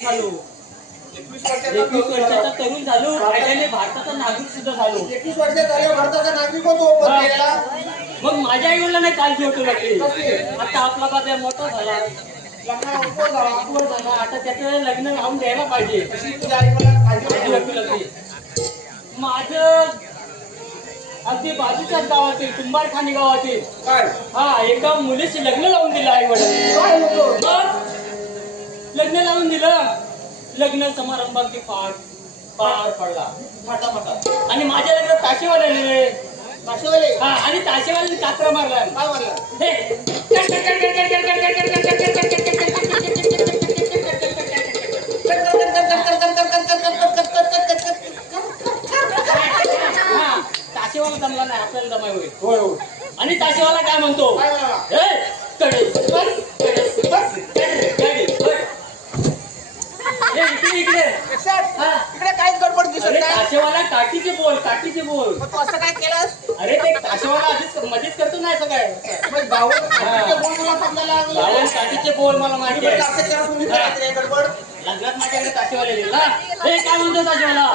झालो 21 वर्षाचा तरुण झालो आणि भारताचा नागरिक सुद्धा झालो. 21 वर्ष झाले भारताचा नागरिक होतो पण गेला. मग माझ्या आई वडिलांना नाही काळजी होतो लागली. आता आपला बाबा मोठा झाला, लग्न झाला, आता त्याचं लग्न लावून द्यायला पाहिजे. तुझ्या आई मला काळजी लागली. माझं अगदी बाजूच्याच गावातील कुंभारखानी गावातील काय एका मुलीशी लग्न लावून दिलं आई वडिलांनी. लग्न लावून दिलं. लग्न समारंभ अगदी पार पडला फटाफट आणि माझ्या लग्न ताशेवाले आणि ताशेवाले कात्रा मारला. काय मारलं ताशेवाला जमला नाही, आपल्याला जमाय होईल. होय होय आणि ताशेवाला काय म्हणतो, काय म्हणाला? इकडे काहीच गडबड दिसत नाही. ताशेवाला काठीचे बोल. मग तू असं काय केलंस? अरे ते ताशेवाला आधीच मध्येच करतो नाही सगळं. मग गावात काठीचे बोल मला समजायला लागले. गावात काठीचे बोल मला माहिती आहे. असं केलं तुम्ही करत रे गडबड. लग्नात माझ्याकडे ताशेवाले येईल ना. हे काय म्हणतो ताशेवाला,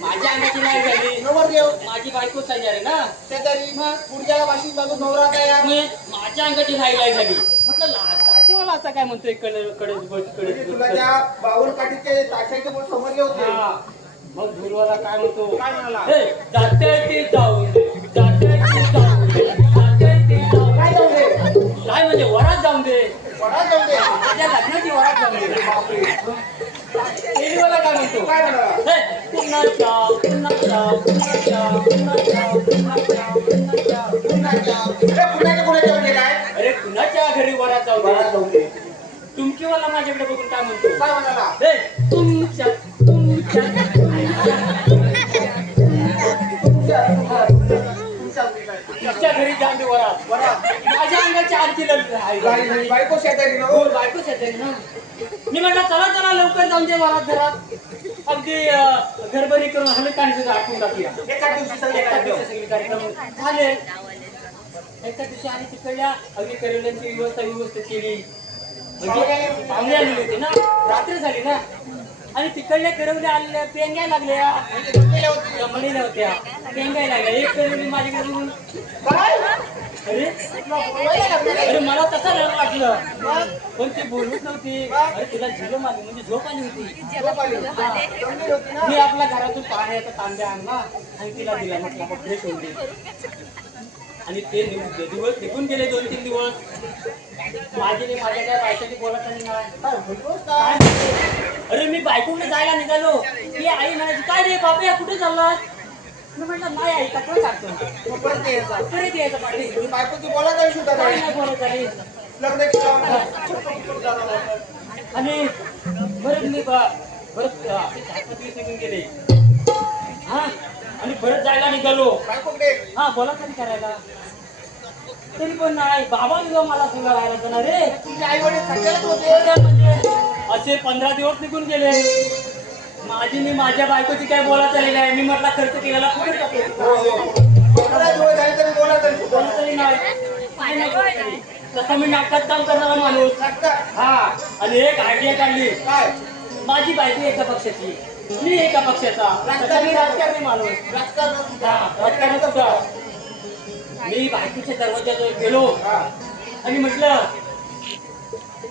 माझ्या अंगाची नाही झाली. नवर देव माझी बायको तयार आहे ना. शेजारी पुढच्या भाषी बाजू नवरा तयार. माझ्या अंगाची नाही झाली. म्हटलं ताशेवाला असा काय म्हणतोय तुला त्या 52 काठीचे ताशाचे बोल समजले होते. मग धुरवाला काय म्हणतो, काय म्हणाला? जाते ते जाऊ दे, जाते ते जाऊ दे, जाते ते जाऊ दे. काय जाऊ दे? काय म्हणजे वरात जाऊन दे, वरात जाऊ दे. माझ्या लग्नाची वरात जाऊन दे. तेलीवाला काय म्हणतो, काय म्हणाला? पुन्हा कुणाच्या म्हणजे काय? अरे कुणाच्या घरी वरात जाऊन वरात दे. जाऊ दे. तुमकीवाला माझ्याकडे बघून काय म्हणतो, काय म्हणाला? तुमच्या तुमच्या घरी जाऊन दे वरात. माझ्या अंगाची आरती लागली. बायको शेजारी ना. हो, बायको शेजारी ना. मी म्हटलं चला लवकर जाऊन दे वरात घरात. अगदी घरभरी करून हलत काढायचं आठवून टाकूया. एका दिवशी सगळे एका कार्यक्रम. दिवशी सगळे कार्यक्रम झाले. एका दिवशी आणि तिकडल्या अगदी करेल्यांची व्यवस्थित केली. म्हणजे पाहुणे आलेले होते ना, रात्री झाली ना. आणि तिकडल्या करवल्या आलेल्या पेंगाय लागल्या, कमळील्या होत्या, पेंगाय लागल्या. एक करवली माझ्याकडे बघून काय? अरे मला तसं नाही वाटलं, पण ती बोलत नव्हती. अरे तिला झिलं मारली, म्हणजे झोप आली होती. मी आपल्या घरातून पाण्याचा तांब्या आणला आणि तिला दिला. म्हटलं फ्रेश होऊन दे. आणि ते दिवस निघून गेले 2-3 दिवस. माझी माझ्या काय बायकोची बोलत नाही. अरे मी बायकोकडे जायला निघालो की आई म्हणायची, काय रे बापया कुठे चालला? मी म्हटलं नाही आई, कपडे काढतो. परत यायचं पाठी. बायकोची बोला काही सुद्धा काय नाही. नाही बोलत आई. लग्न केलं. आणि परत मी परत 4-5 दिवस निघून गेले. आणि परत जायला निघालो. बायकोकडे बोला कधी करायला. तरी पण नाही, बाबा मला तुला राहायला जाणार रे. तुझे आई वडील सगळ्याच होते. म्हणजे असे 15 दिवस निघून गेले. मी माझ्या बायकोची काय बोला चालली नाही. मी म्हटला खर्च केलेला कुठे टाकतो. 15 दिवस झाले तरी बोला तरी बोला तरी नाही. तसं मी नाटकात काम करणारा माणूस. आणि एक आयडिया काढली. काय? माझी बायको एका पक्षाची, मी एका पक्षाचा. राजकारणी माणूस. राजकारणात सुद्धा मी बायकोच्या दरवाजाजवळ गेलो आणि म्हटलं,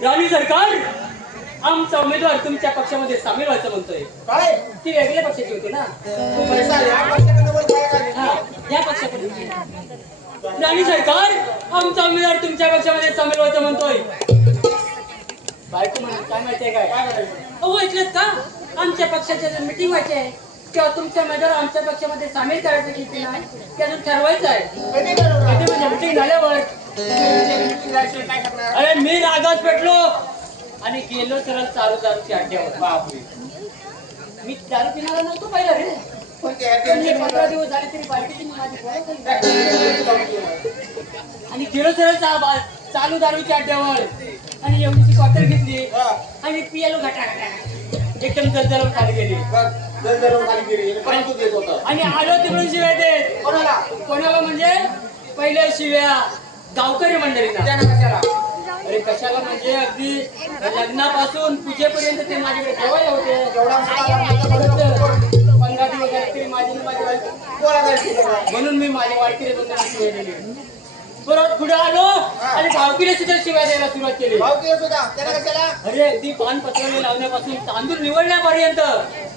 राणी सरकार, आमचा उमेदवार तुमच्या पक्षामध्ये सामील व्हायचं म्हणतोय. काय? ती वेगळ्या पक्षाची होती ना. या पक्षाकडे. राणी सरकार, आमचा उमेदवार तुमच्या पक्षामध्ये सामील व्हायचं म्हणतोय. बायको म्हणून काय माहितीये काय? हो ऐकलं का, आमच्या पक्षाच्या मीटिंग व्हायची आहे किंवा तुमच्या उमेदवार आमच्या पक्षामध्ये सामील करायचं की नाही ते अजून ठरवायचं आहे. कधी म्हणजे मीटिंग झाल्यावर. अरे मी रागात पेटलो आणि गेलो सरळ दारूची अड्ड्यावर. बापरे, मी दारू पिणारा नव्हतो पहिला रे. पण 15 दिवस झाले तरी बायकोची माझी बोलत नाही. आणि गेलो सरळ चालू दारूच्या अड्ड्यावर आणि एवढीशी क्वार्टर घेतली आणि पियालो घाटा एकदम जलजल खाली गेली. आणि आलो तिकडून शिवाय देत. कोणाला म्हणजे पहिल्या शिव्या गावकरी मंडळींना. अरे कशाला म्हणजे अगदी लग्नापासून पूजेपर्यंत ते माझ्याकडे जेवायला होते. एवढा मोठा लग्नाचा 15 दिवस झाले तरी माझी ना माझी बायको. कोणा जायची सगळं? म्हणून मी माझ्या वाटकीने बंधना शिवाय दिली. परत पुढे आलो आणि भावकीने सुद्धा शिवाय द्यायला सुरुवात केली. भाऊ केस होता त्याला कशाला? अरे अगदी पान पत्रावले लावण्यापासून तांदूळ निवडण्यापर्यंत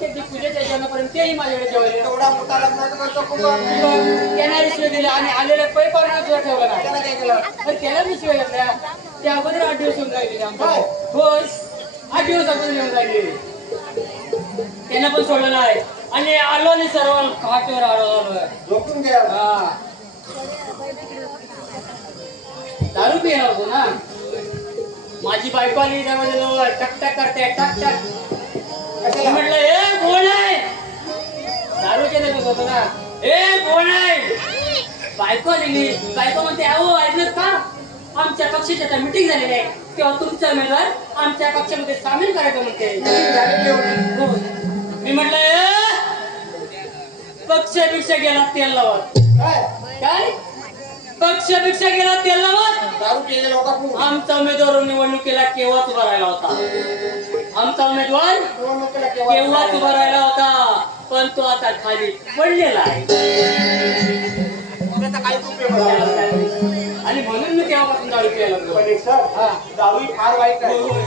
ते पूजेच्या जेवणापर्यंत तेही माझ्याकडे जेवायला. एवढा मोठा लग्नाचा करतो कुंभ. त्यांना शिवाय दिले आणि आलेले पै पाहुणे सुद्धा ठेवला नाही. त्याला काय केलं? तर त्याला मी शिवाय घातल्या. त्या अगोदर 8 दिवस येऊन राहिले आमच्या. होय 8 दिवस अगोदर येऊन राहिले. त्यांना पण सोडलं नाही आणि आलो आणि सर्व खाटेवर आलो. झोपून घ्या. हा दारू पिणार होतो ना. माझी बायको आली त्यामध्ये जवळ टकटक करते टकटक. कशाला? म्हटलं ए कोण आहे. दारूच्या देत होतो ना. ए कोण आहे. बायको आलेली. बायको म्हणते अहो ऐकलं का आमच्या पक्षाची आता मिटिंग झालेली आहे तेव्हा तुमचा उमेदवार आमच्या पक्षामध्ये सामील करायचं म्हणते. झालेली होती. हो. मी म्हटलं पक्षापेक्षा गेला तेल लावत. काय? काय पक्षापेक्षा गेला तेल लावत. दारू केलेला होता खूप. आमचा उमेदवार निवडणुकीला केव्हाच उभा राहिला होता. आमचा उमेदवार निवडणुकीला केव्हाच उभा राहिला होता पण तो आता खाली पडलेला आहे. त्याचा काहीच उपयोग नाही. आणि म्हणून मी तेव्हापासून दारू प्यायला लागलो. पण एक सर, हा. दारू ही फार वाईट आहे. होय, होय.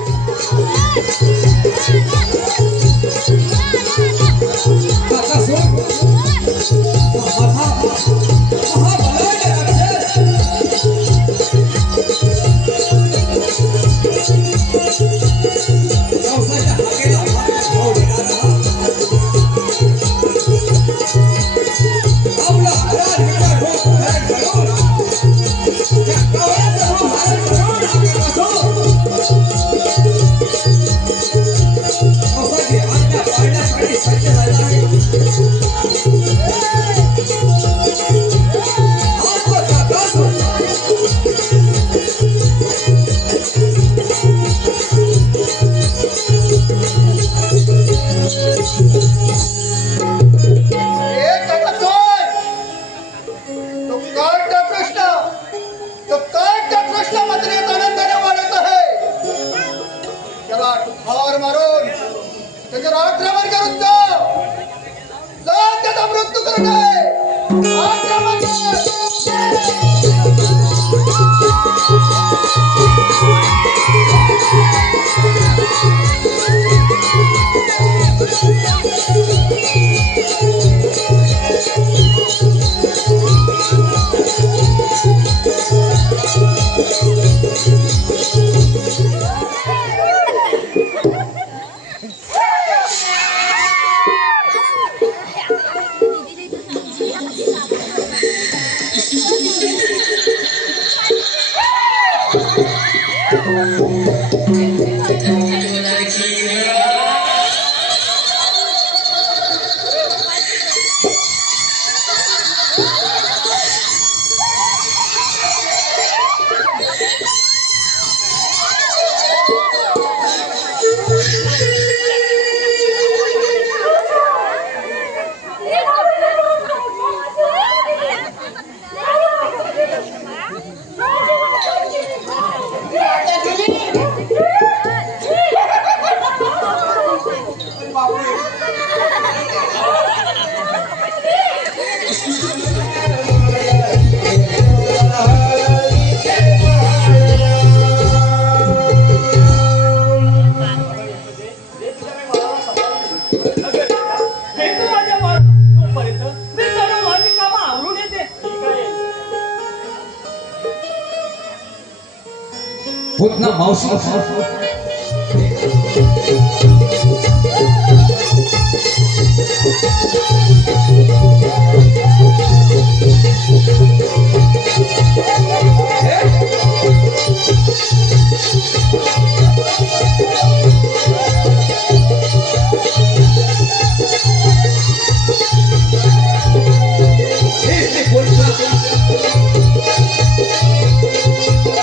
पुन्हा मावशी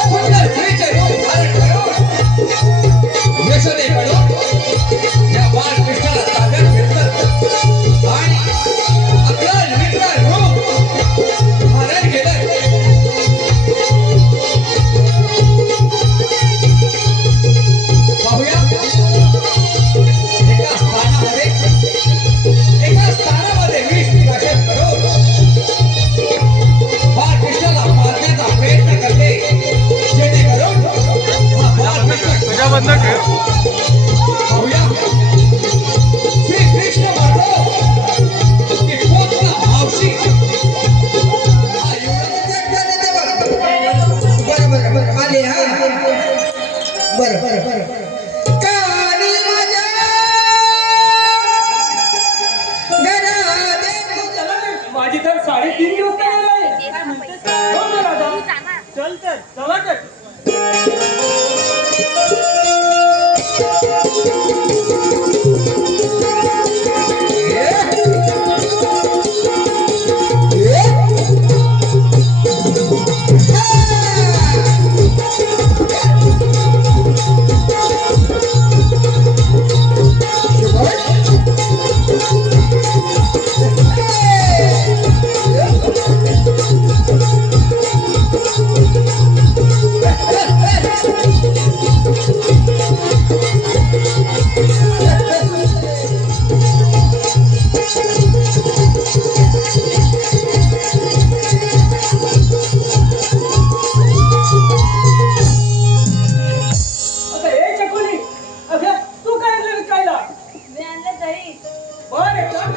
पुन्हा बंद ठेव. पाहूया. श्री कृष्ण माधव की कोकणा मावशी. हा, एवढं म्हणजे एकदा देते बरं. बरं आले हा. बरं काली माझ्या घरात माझी तर 3.5 दिवस झाले. हो ना राजा, चल तर चला तर. आता हे चकुली, अगं तू काय आणलं विकायला? मी आणलं दही. बरं चल.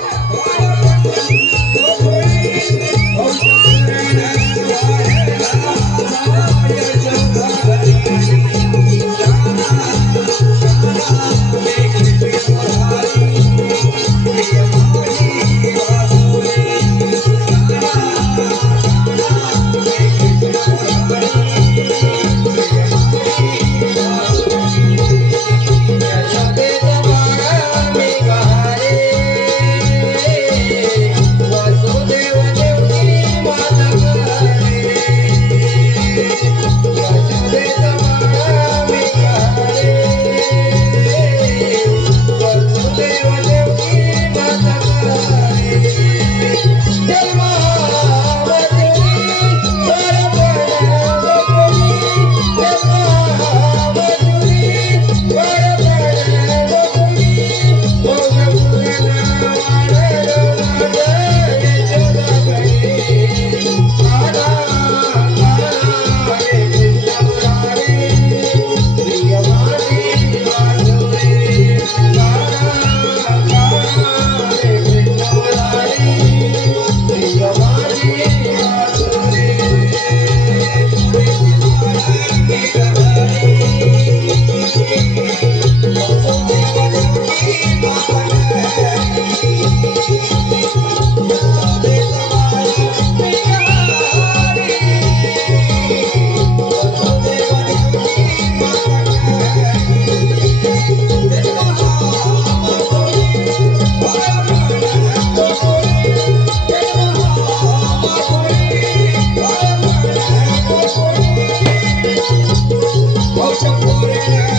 Oh,